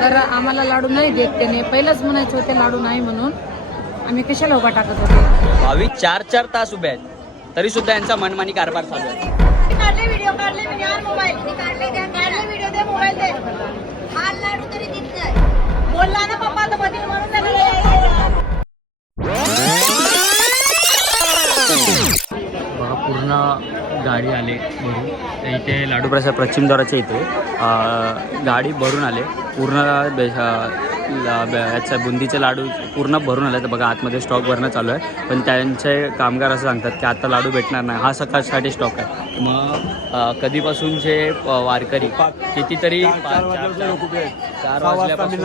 तर आम्हाला लाडू नाही देत त्याने. पहिलंच म्हणायचं होते लाडू नाही म्हणून. आम्ही कशाला उभा टाकत होते? भावी चार चार तास उभे आहेत. तरी सुद्धा यांचा मनमानी कारभार चालू आहे. काढले व्हिडिओ काढले मी यार मोबाईल काढले द्या काढले व्हिडिओ दे मोबाईल दे. हा लाडू तरी दिसत बोलला ना पप्पा तर बदल म्हणून त्याला गाडी आले भरून. तर इथे लाडू प्रसाद पश्चिम द्वाराच्या इथे. गाडी भरून आले. पूर्ण बे- अं, ला- बे- याचा बुंदीचे लाडू पूर्ण भरून आले. तर बघा आतमध्ये स्टॉक भरणं चालू आहे. पण त्यांचे कामगार असं सांगतात की आता लाडू भेटणार नाही. हा सकाळसाठी स्टॉक आहे. मग कधीपासून जे वारकरी कितीतरी चार- चार- चार वाजल्यापासून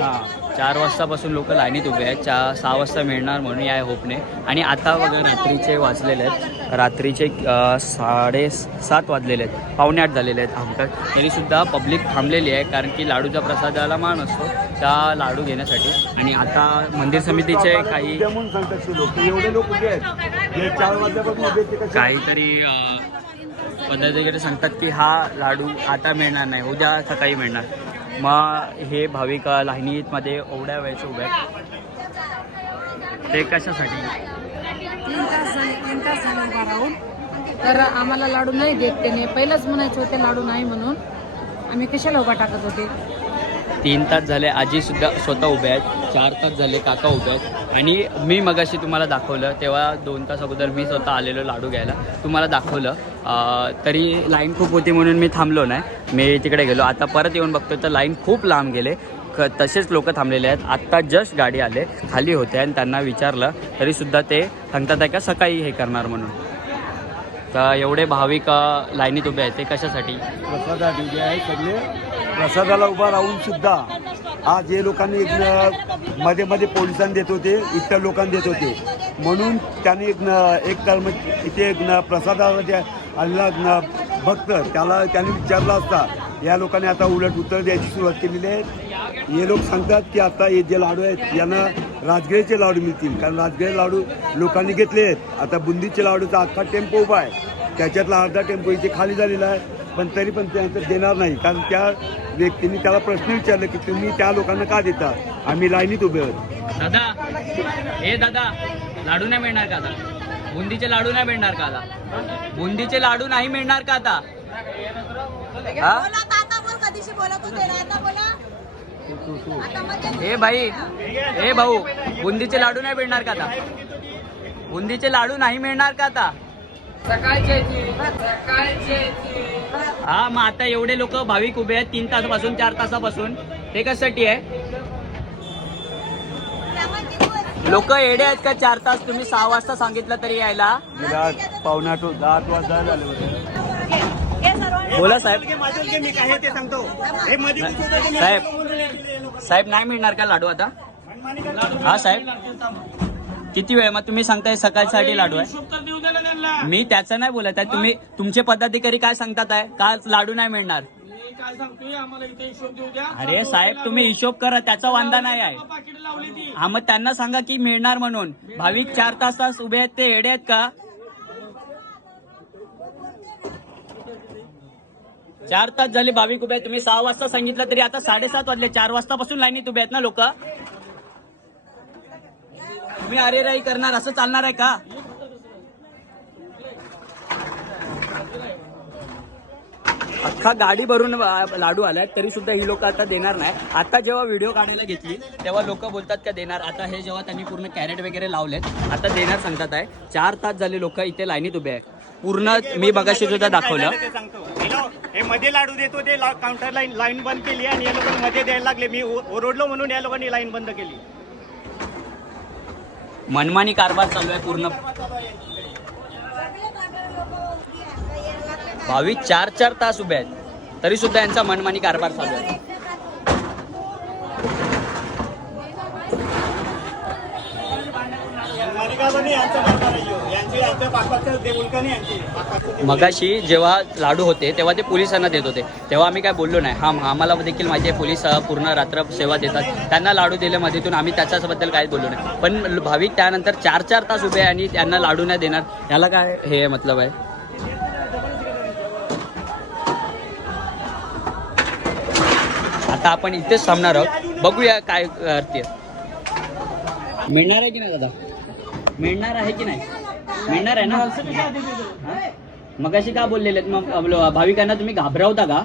हां. चार वाजतापासून लोक लाईनीत उभे आहेत. चा सहा वाजता मिळणार म्हणून या होपने. आणि आता बघा रात्रीचे वाजलेले आहेत. रात्रीचे साडे सात वाजलेले आहेत. पावणे आठ झालेले आहेत आमच्या. तरीसुद्धा पब्लिक थांबलेली आहे कारण की लाडूच्या प्रसादाला मान असतो त्या लाडू घेण्यासाठी. आणि आता मंदिर समितीचे काही काहीतरी अ, वगैरे सांगतात की हा लाडू आता मिळणार नाही उद्या सकाळी मिळणार. मग हे भाविक लाहिनीमध्ये एवढ्या वेळेस उभे आहेत. ते कशासाठी? तीन तास झाले तीन तास झाले उभा राहून. तर आम्हाला लाडू नाही देत त्याने. पहिलंच म्हणायचं होते लाडू नाही म्हणून. आम्ही कशाला उभा टाकत होते? तीन तास झाले आजी सुद्धा स्वतः उभे आहेत. चार तास झाले काका उभे आहेत. आणि मी मगाशी तुम्हाला दाखवलं तेव्हा दोन तास अगोदर मी स्वतः आलेलो लाडू घ्यायला. तुम्हाला दाखवलं. तरी लाईन खूप होती म्हणून मी थांबलो नाही. मी तिकडे गेलो. आता परत येऊन बघतो तर लाईन खूप लांब गेले. ख तसेच लोक थांबलेले आहेत. आत्ता जस्ट गाडी आले खाली होते आणि त्यांना विचारलं तरीसुद्धा ते सांगतात आहे का सकाळी हे करणार म्हणून? तर एवढे भाविक लाईनीत उभे आहेत ते कशासाठी? प्रसादासाठी जे आहे सगळे प्रसादाला उभा राहून सुद्धा आज जे लोकांनी एक मध्ये मध्ये पोलिसांना देत होते इतर लोकांना देत होते. म्हणून त्यांनी एक न- एक तर मग इथे एक न- प्रसादाला जे आलेला न- भक्त त्याला त्यांनी विचारला असता. या लोकांनी आता उलट उत्तर द्यायची सुरुवात केलेली आहे. हे लोक सांगतात की आता हे जे लाडू आहेत यांना राजगिरीचे लाडू मिळतील. कारण राजगिरी लाडू लोकांनी घेतले आहेत. आता बुंदीचे लाडूचा अख्खा टेम्पो उभा आहे. त्याच्यातला अर्धा टेम्पो इथे खाली झालेला आहे. पण तरी पण त्यांचं देणार नाही. कारण त्या व्यक्तीने त्याला प्रश्न विचारले की तुम्ही त्या लोकांना का देता? आम्ही लाईनीत उभे आहोत. दादा हे दादा लाडू नाही मिळणार का आता? बुंदीचे लाडू नाही मिळणार का आता? बुंदीचे लाडू नाही मिळणार का आता? हा? भाई ए भाऊ बुंदीचे लाडू नाही मिळणार का आता? बुंदीचे लाडू नाही मिळणार का आता? हा मग आता एवढे लोक भाविक उभे आहेत तीन तासापासून चार तासापासून. ते कशासाठी आहे? लोक येडे आहेत का चार तास? तुम्ही सहा वाजता सांगितलं तरी यायला. पावणे आठ दहा आठ वाजता झाले होते. बोला साहेब. साहेब साहेब नाही मिळणार का लाडू आता? हा साहेब. किती वेळ? मग तुम्ही सांगताय सकाळसाठी लाडू आहे. मी त्याचं नाही बोलत आहे. तुम्ही तुमचे पदाधिकारी काय सांगतात आहे? का लाडू नाही मिळणार? अरे साहेब तुम्ही हिशोब करा. त्याचा वांदा नाही आहे. हा मग त्यांना सांगा की मिळणार म्हणून. भाविक चार तास तास उभे आहेत ते येडे आहेत का? चार तास झाले भाविक उभे तुम्ही सहा वाजता सांगितलं तरी आता साडेसात वाजले. चार वाजतापासून लाईनीत उभे आहेत ना लोक? तुम्ही अरेराई करणार असं चालणार आहे का? अख्खा गाडी भरून लाडू आलाय तरी सुद्धा ही लोक आता देणार नाही. आता जेव्हा व्हिडिओ काढायला घेतली तेव्हा लोक बोलतात का देणार? आता हे जेव्हा त्यांनी पूर्ण कॅरेट वगैरे लावलेत आता देणार सांगतात आहे. चार तास झाले लोक इथे लाईनीत उभे आहेत. पूर्ण मी बघाशी सुद्धा दाखवलं. ते सांगतो. हे- हे मध्ये लाडू देतो ते काउंटर लाईन लाईन बंद केली आणि या लोकांनी मध्ये द्यायला लागले. मी ओ- ओरडलो म्हणून या लोकांनी लाईन बंद केली. मनमानी कारभार चालू आहे पूर्ण. भाविक चार चार तास उभे आहेत. तरी सुद्धा यांचा मनमानी कारभार चालू आहे. मालिकाबंदी यांचं सरकार आहे. मगाशी जेव्हा लाडू होते तेव्हा ते पोलिसांना देत होते. तेव्हा आम्ही काय बोललो नाही. हा आम्हाला देखील माहिती आहे पोलीस पूर्ण रात्र सेवा देतात. त्यांना लाडू दिले मध्येतून आम्ही त्याच्याबद्दल काहीच बोललो नाही. पण भाविक त्यानंतर चार चार तास उभे आणि त्यांना लाडू नाही देणार. याला काय हे मतलब आहे? आता आपण इथेच थांबणार आहोत. बघूया काय करते. मिळणार आहे की नाही दादा? मिळणार आहे की नाही? मिळणार आहे ना? मग अशी का बोललेले आहेत मग आपलं भाविकांना तुम्ही घाबरवता का?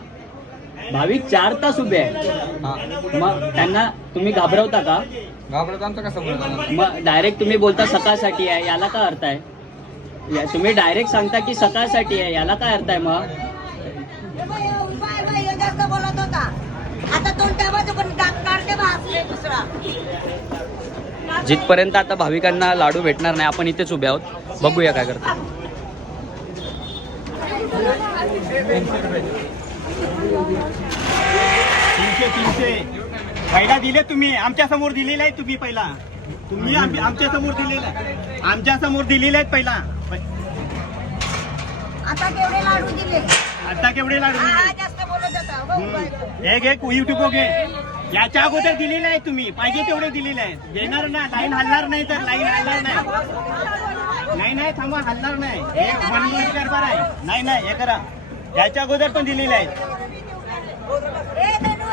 भाविक चार तास उभे आहे मग त्यांना तुम्ही घाबरवता का? घाबरत आमचं कसं बोलतो मग डायरेक्ट तुम्ही बोलता सकाळसाठी आहे याला काय अर्थ आहे? या- तुम्ही डायरेक्ट सांगता की सकाळसाठी आहे याला काय अर्थ आहे मग? हे आता तोंड काढते दुसरा. जिथपर्यंत आता भाविकांना लाडू भेटणार नाही आपण इथेच उभे आहोत. बघूया काय करतो तीनशे तीनशे. पहिला दिले तुम्ही आमच्यासमोर दिलेले आहे तुम्ही पहिला. तुम्ही आम- आमच्यासमोर दिलेला आहे. आमच्यासमोर दिलेले आहेत पहिला. आता केवढे लाडू दिले? आता केवढे लाडू हा दिले? हो. एक एक युट्यूब घे. याच्या अगोदर दिलेलं आहे तुम्ही. पाहिजे तेवढे दिलेले आहेत देणार ना लाईन हलणार नाही तर लाईन हलणार नाही. नाही नाही थांबा हलणार नाही. हे मनमोहन कारभार आहे. नाही नाही हे करा. याच्या अगोदर पण दिलेले आहेत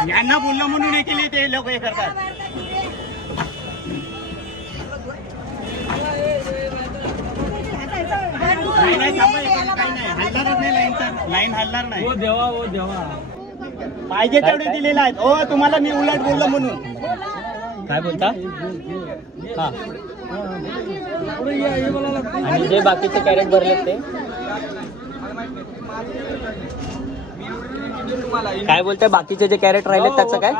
यांना बोललं म्हणून हे केले ते लोक हे करतात. नाही नाही थांबा काही नाही. हलणारच नाही लाईन तर लाईन हलणार नाही. हो, देवा हो देवा. पाहिजे तेवढे दिलेले आहेत. हो तुम्हाला मी उलट बोललो म्हणून. काय बोलता? हा. आणि जे बाकीचे कॅरेट भरलेत ते? काय बोलताय? बाकीचे जे कॅरेट राहिले त्याचं काय?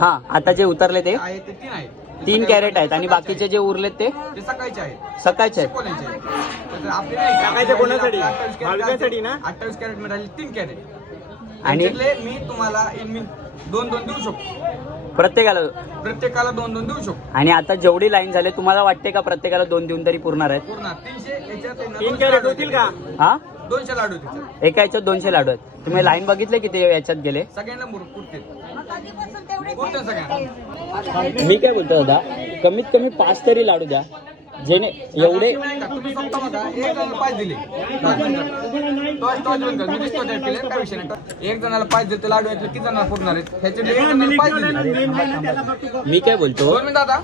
हा आता जे उतरले ते? तीन कॅरेट आहेत. आणि बाकीचे जे उरलेत ते? ते सकाळचे आहेत. सकाळचे आहेत. कोणासाठी? ना? अठ्ठावीस कॅरेट मिळाले तीन कॅरेट. आणि मी तुम्हाला इन मी दोन दोन देऊ शकतो. प्रत्येकाला? प्रत्येकाला दोन दोन देऊ शकतो. आणि आता जेवढी लाईन झाली तुम्हाला वाटते का प्रत्येकाला दोन देऊन तरी पुरणार आहेत? पूर्ण तीनशे याच्यात आहे ना, तीन दोनशे लाडू हा? दोनशे एका याच्यात दोनशे लाडू आहेत. तुम्ही लाईन बघितले किती याच्यात गेले? सगळ्यांना मी काय बोलतो दादा कमीत कमी पाच तरी लाडू द्या. जेणे एवढे एक जणाला पाच लाडू आहेत किती जणांना पुरणार आहेत ह्याचे एक जणाला पाच दिले मी काय बोलतो? दादा?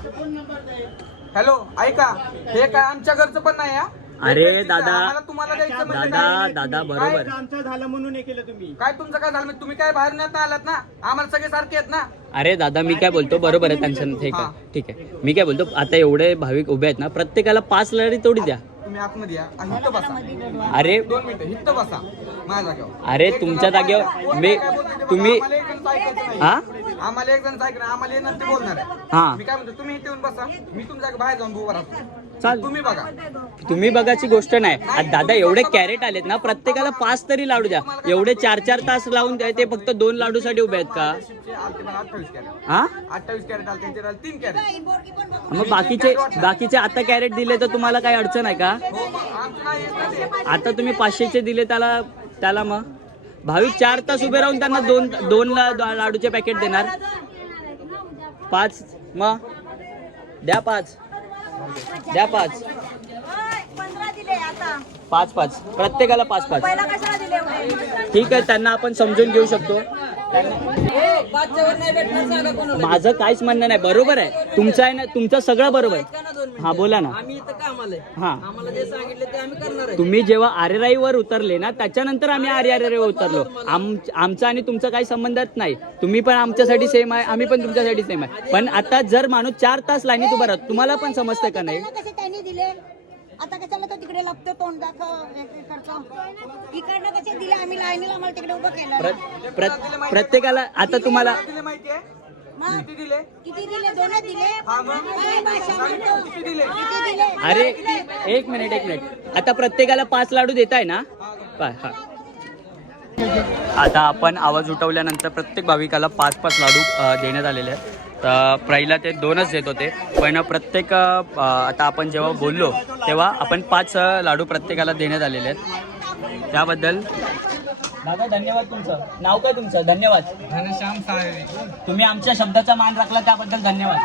हॅलो ऐका. हे काय आमच्या घरचं पण नाही हा. अरे हे दादा, आम्हाला तुम्हाला द्यायचं म्हणजे दादा काय? दादा बरोबर. आमचं झालं म्हणून हे केलं तुम्ही. काय तुमचं काय झालं? तुम्ही काय बाहेर नाही आलात ना? आम्हाला सगळे सारखे आहेत ना? अरे दादा मी काय बोलतो? बरोबर आहे त्यांचं ठीक हा. आहे ठीक आहे. मी काय बोलतो? आता एवढे भाविक उभे आहेत ना प्रत्येकाला पाच लाडी तेवढी द्या. तुम्ही आतमध्ये या आणि हिथं बसा. अरे दोन मिनिटं हिथं बसा. माझ्या जागेवर. अरे एक तुमच्या जण जागेवर कोण मी काय बोलतोय ते बघा. तुम्ही आम्हाला एक जण ऐकायचं नाही. हा? आम्हाला एक जण ऐकणार आम्हाला येणार ते बोलणार आहे. हा. मी काय म्हणतो तुम्ही इथे येऊन बसा. मी तुमच्या बाहेर जाऊन उभा राहतो. चाल. तुम्ही बघा. तुम्ही बघाची गोष्ट नाही. दादा एवढे कॅरेट आलेत ना प्रत्येकाला पाच तरी लाडू द्या. एवढे चार चार तास लावून द्या ते फक्त दोन लाडूसाठी उभे आहेत का? हा अठ्ठावीस कॅरेट त्यांचे तीन कॅरेट. मग बाकीचे बाकीचे आता कॅरेट दिले तर तुम्हाला काही अडचण आहे का? हो. आता तुम्ही पाचशेचे दिले त्याला त्याला मग? भाविक चार तास उभे राहून त्यांना दोन दोन लाडूचे पॅकेट देणार. पाच मग? द्या पाच. द्या पाच. पंधरा दिले आता. पाच पाच प्रत्येकाला पाच पाच ठीक आहे त्यांना आपण समजून घेऊ शकतो. माझं काहीच म्हणणं नाही बरोबर आहे. तुमचं आहे ना तुमचं सगळं बरोबर आहे. हा बोला ना. हा. तुम्ही जेव्हा आरेराई वर उतरले ना त्याच्यानंतर आम्ही आर्य आरेराईवर उतरलो आम आमचा आणि तुमचा काही संबंधच नाही. तुम्ही पण आमच्यासाठी सेम आहे आम्ही पण तुमच्यासाठी सेम आहे. पण आता जर माणूस चार तास लाईनीत उभा राहतो तुम्हाला पण समजतं का नाही? आता कशाला तो तिकडे लपतो तोंड दाखव हे करतो. इकडनं कसे दिले आम्ही लाईनीला आम्हाला तिकडे उभं केलं. प्र- प्र- प्रत्येकाला आता तुम्हाला दिले माहितीये? मग? किती दिले? किती दिले? दोन दिले. हा मग. काय भाषा म्हणतो? किती दिले? किती दिले? अरे एक मिनिट एक मिनिट. आता प्रत्येकाला पाच लाडू देत आहे ना हा. आता आपण आवाज उठवल्यानंतर प्रत्येक भाविकाला पाच पाच लाडू देण्यात आलेले आहेत. तर पहिला ते दोनच देत होते. पण प्रत्येक आता आपण जेव्हा बोललो तेव्हा आपण पाच लाडू प्रत्येकाला देण्यात आलेले आहेत. त्याबद्दल दादा धन्यवाद तुमचं. नाव काय तुमचं? धन्यवाद. घनश्याम साळे तुम्ही आमच्या शब्दाचा मान राखला त्याबद्दल धन्यवाद.